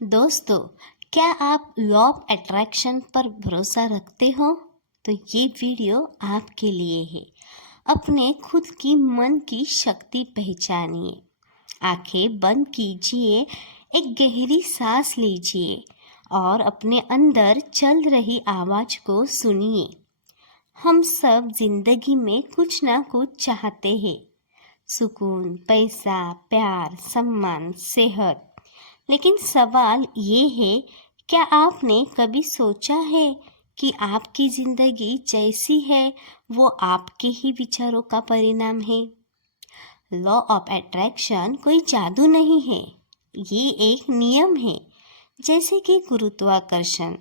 दोस्तों, क्या आप लॉ ऑफ अट्रैक्शन पर भरोसा रखते हो? तो ये वीडियो आपके लिए है। अपने खुद की मन की शक्ति पहचानिए। आंखें बंद कीजिए, एक गहरी सांस लीजिए और अपने अंदर चल रही आवाज़ को सुनिए। हम सब जिंदगी में कुछ ना कुछ चाहते हैं। सुकून, पैसा, प्यार, सम्मान, सेहत। लेकिन सवाल ये है, क्या आपने कभी सोचा है कि आपकी ज़िंदगी जैसी है वो आपके ही विचारों का परिणाम है? लॉ ऑफ अट्रैक्शन कोई जादू नहीं है, ये एक नियम है, जैसे कि गुरुत्वाकर्षण।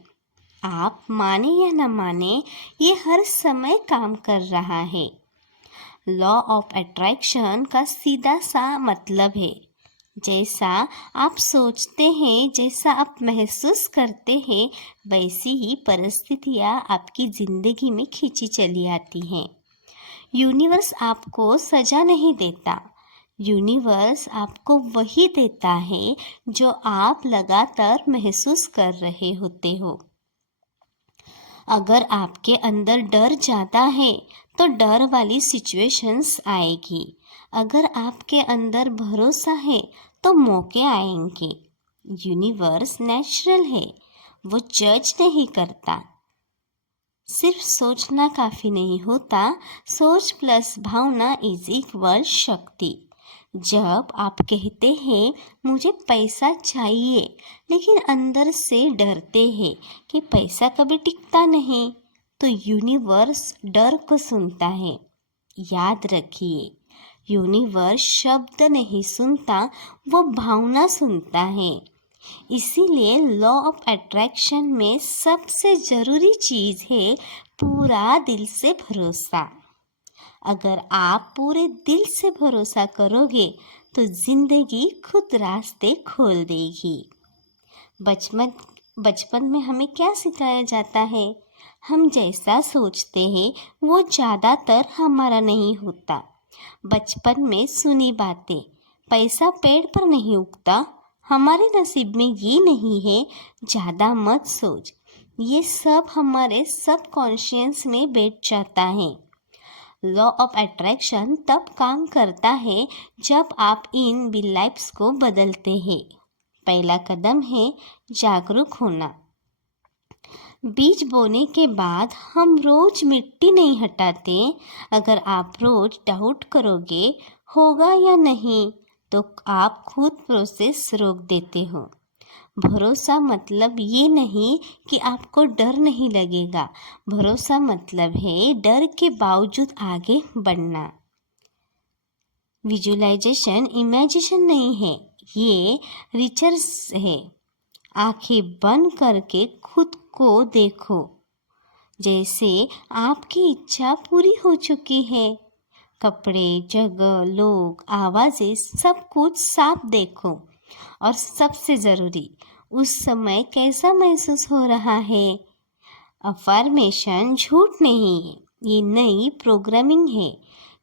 आप माने या न माने, ये हर समय काम कर रहा है। लॉ ऑफ अट्रैक्शन का सीधा सा मतलब है, जैसा आप सोचते हैं, जैसा आप महसूस करते हैं, वैसी ही परिस्थितियाँ आपकी ज़िंदगी में खींची चली आती हैं। यूनिवर्स आपको सजा नहीं देता। यूनिवर्स आपको वही देता है जो आप लगातार महसूस कर रहे होते हो। अगर आपके अंदर डर ज़्यादा है तो डर वाली सिचुएशंस आएगी। अगर आपके अंदर भरोसा है तो मौके आएंगे। यूनिवर्स नेचुरल है, वो जज नहीं करता। सिर्फ सोचना काफ़ी नहीं होता, सोच प्लस भावना इज इक्वल शक्ति। जब आप कहते हैं मुझे पैसा चाहिए, लेकिन अंदर से डरते हैं कि पैसा कभी टिकता नहीं, तो यूनिवर्स डर को सुनता है। याद रखिए, यूनिवर्स शब्द नहीं सुनता, वो भावना सुनता है। इसीलिए लॉ ऑफ अट्रैक्शन में सबसे ज़रूरी चीज़ है पूरा दिल से भरोसा। अगर आप पूरे दिल से भरोसा करोगे तो ज़िंदगी खुद रास्ते खोल देगी। बचपन में हमें क्या सिखाया जाता है? हम जैसा सोचते हैं वो ज़्यादातर हमारा नहीं होता। बचपन में सुनी बातें, पैसा पेड़ पर नहीं उगता, हमारे नसीब में ये नहीं है, ज़्यादा मत सोच, ये सब हमारे सबकॉन्शियस में बैठ जाता है। लॉ ऑफ अट्रैक्शन तब काम करता है जब आप इन बिलीफ्स को बदलते हैं। पहला कदम है जागरूक होना। बीज बोने के बाद हम रोज मिट्टी नहीं हटाते। अगर आप रोज डाउट करोगे होगा या नहीं, तो आप खुद प्रोसेस रोक देते हो। भरोसा मतलब ये नहीं कि आपको डर नहीं लगेगा। भरोसा मतलब है डर के बावजूद आगे बढ़ना। विजुअलाइजेशन इमेजिनेशन नहीं है, ये रिसर्च है। आंखें बंद करके खुद को देखो जैसे आपकी इच्छा पूरी हो चुकी है। कपड़े, जगह, लोग, आवाज़ें, सब कुछ साफ देखो। और सबसे ज़रूरी, उस समय कैसा महसूस हो रहा है। अफर्मेशन झूठ नहीं है, ये नई प्रोग्रामिंग है।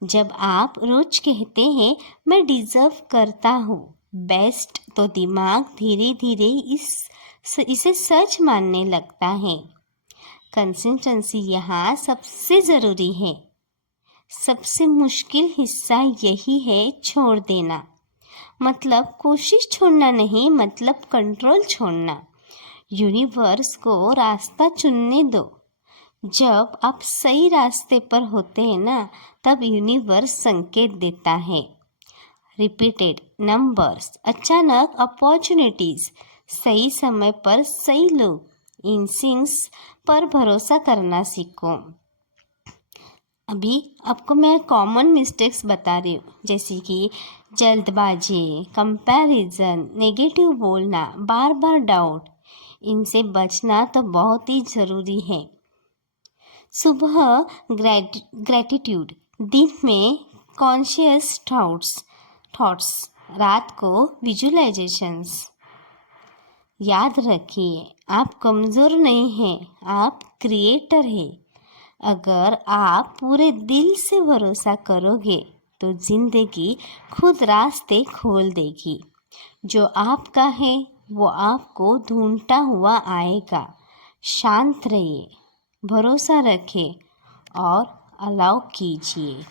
जब आप रोज कहते हैं मैं डिज़र्व करता हूँ बेस्ट, तो दिमाग धीरे धीरे इसे सच मानने लगता है। कंसिस्टेंसी यहाँ सबसे ज़रूरी है। सबसे मुश्किल हिस्सा यही है, छोड़ देना। मतलब कोशिश छोड़ना नहीं, मतलब कंट्रोल छोड़ना। यूनिवर्स को रास्ता चुनने दो। जब आप सही रास्ते पर होते हैं ना, तब यूनिवर्स संकेत देता है। रिपीटेड नंबर्स, अचानक अपॉर्चुनिटीज़, सही समय पर सही लोग, इंस्टिंक्ट्स पर भरोसा करना सीखो। अभी आपको मैं कॉमन मिस्टेक्स बता रही हूँ, जैसे कि जल्दबाजी, कंपैरिजन, नेगेटिव बोलना, बार बार डाउट। इनसे बचना तो बहुत ही ज़रूरी है। सुबह ग्रैटिट्यूड, दिन में कॉन्शियस थॉट्स, रात को विजुअलाइजेशंस। याद रखिए, आप कमज़ोर नहीं हैं, आप क्रिएटर हैं। अगर आप पूरे दिल से भरोसा करोगे तो ज़िंदगी खुद रास्ते खोल देगी। जो आपका है वो आपको ढूंढता हुआ आएगा। शांत रहिए, भरोसा रखें और अलाउ कीजिए।